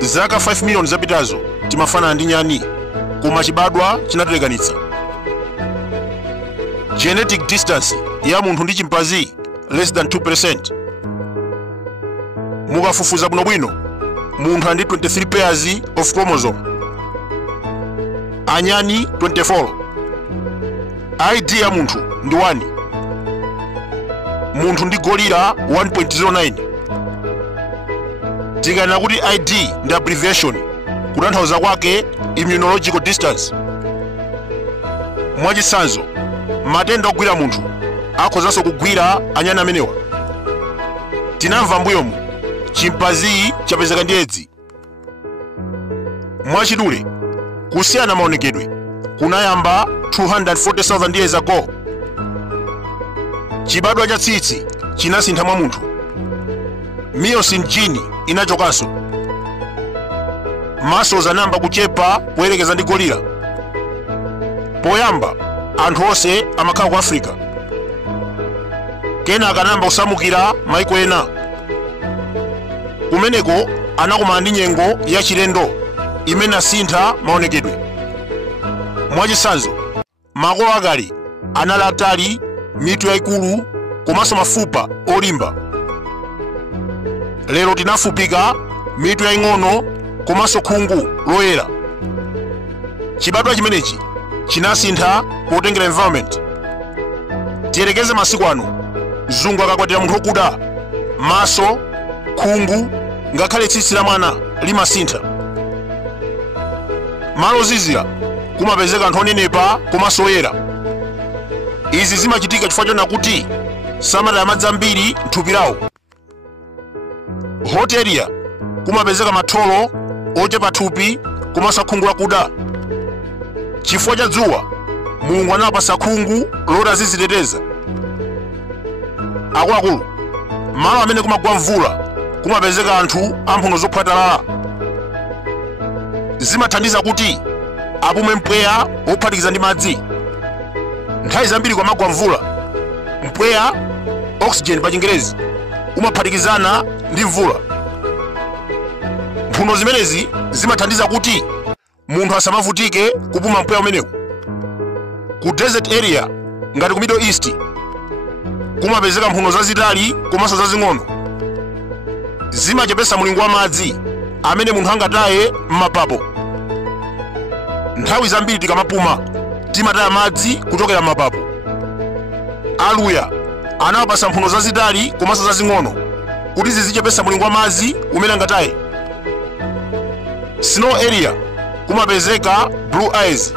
zaka 5 million zapitazo timafanana ndi nyani, koma chibadwa chinatilekanitsa. Genetic distance ya munthu ndi chimpanzee less than 2%. Mukafufuza bwinobwino, munthu ali ndi 23 pairs of chromosome, anyani 24. ID ya munthu ndi 1. Munthu ndi gorilla 1.09. Tikanena kuti ID ndi abbreviation, kutanthauza kwake immunological distance. Mwachitsanzo, matenda ogwira munthu akhozanso kugwira anyani amenewa. Tinamva mbuyomu chimpanzee chapezeka ndi edzi. Mwachidule, kusiyana maonekedwe kunayamba 240,000 years ago. Chibadwa cha tsitsi chinasintha mwa munthu. Myosin gene inachokanso. Muscles anayamba kuchepa poyerekeza ndi gorilla. Poyamba anthu onse amakhala ku Africa. Kenaka anayamba kusamukira maiko ena. Kumeneko anakumana ndi nyengo ya chilendo imene asintha maonekedwe. Mwachitsanzo, makolo akale anali atali, mitu yayikulu komanso mafupa olimba. Lero tinafupika, mitu yaying'ono komanso khungu loyera. Chibadwa chimenechi chinasintha potengera environment. Tiyerekeze masiku ano, mzungu akakwatira munthu okuda, maso, khungu, ngakhale tsitsi la mwana limasintha. Malo ozizira kumapezeka anthu onenepa komanso oyera. Izi zimachitika chifukwa chona kuti samataya madzi ambiri m'thupi lawo. Hot area kumapezeka matholo ochepa thupi komanso khungu lakuda. Chifukwa cha dzuwa, Mulungu anapasa khungu loti aziziteteza. Akuluakulu, malo amene kumagwa mvula kumapezeka anthu amphuno zophwatalala. Zimathandiza kuti apume mpweya wophatikiza ndi madzi. Nthawi zambiri kwamagwa mvula, mpweya oxygen pa Chingerezi umaphatikizana ndi mvula. Mphuno zimenezi zimathandiza kuti munthu asamavutike kupuma mpweya umenewu. Ku desert area ngati ku Middle East kumapezeka mphuno zazitali komanso zazing'ono. Zimachepesa mlingo wa madzi amene munthu angataye m'mapapo. Nthawi zambiri tikamapuma timataya madzi kuchokera m'mapapo. Aluya anawapasa mphuno zazitali komanso zazing'ono kuti zizichepesa mlingo wa madzi umene angataye. Snow area kumapezeka blue eyes.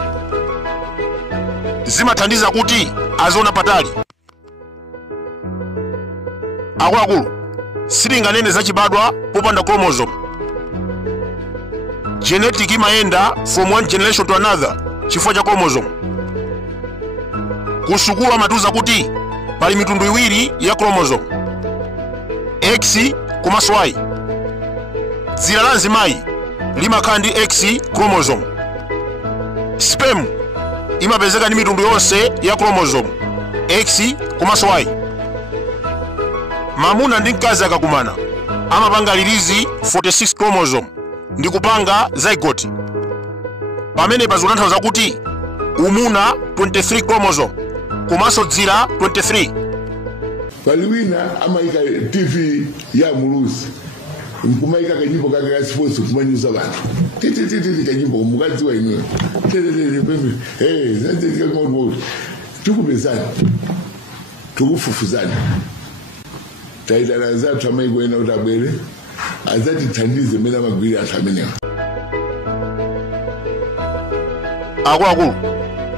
Zimathandiza kuti aziona patali. Akuluakulu, sitinganene zachibadwa popanda chromosome. Genetic imayenda from one generation to another chifukwa cha chromosome. Kusukulu amatiuza kuti pali mitundu iwiri ya chromosome, X komanso Y. Dzira la mzimayi limakhala ndi X chromosome. Sperm imapezeka ndi mitundu yonse ya chromosome, X komanso Y. Mamuna ndi mkazi akakumana amapanga lilizi 46 chromosome ndi kupanga zygote. Pamene pazotanthauza kuti umuna 23 chromosome komanso dzira 23. Paliwina amaika TV ya muluzi nkumaika kanyimbo kake ka sports kumanyuza bantu titi kanyimbo mukazi wa ino zati kangombo tukubezana tukufufuzana taitana zathu amaiko ena utabwere azati thandize mena magwiri athamene. Akuluakulu,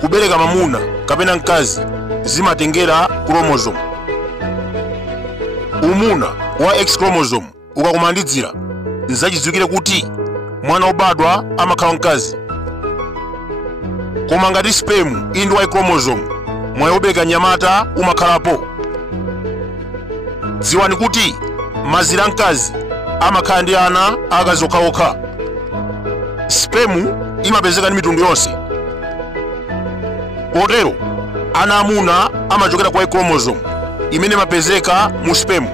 kubereka mamuna kapena mkazi zimatengera chromosome. Umuna wa X chromosome ukakumana ndi dzira, nzachidziwikire kuti mwana obadwa amakhala mkazi. Koma ngati sperm ili ndi Y chromosome, mwayi wobereka nyamata umakhalapo. Dziwani kuti mazira mkazi amakhala ndi ana akazi okhaokha. Sperm imapezeka ndi mitundu yonse. Kotero ana amuna amachokera kwa Y chromosome imene imapezeka mu sperm.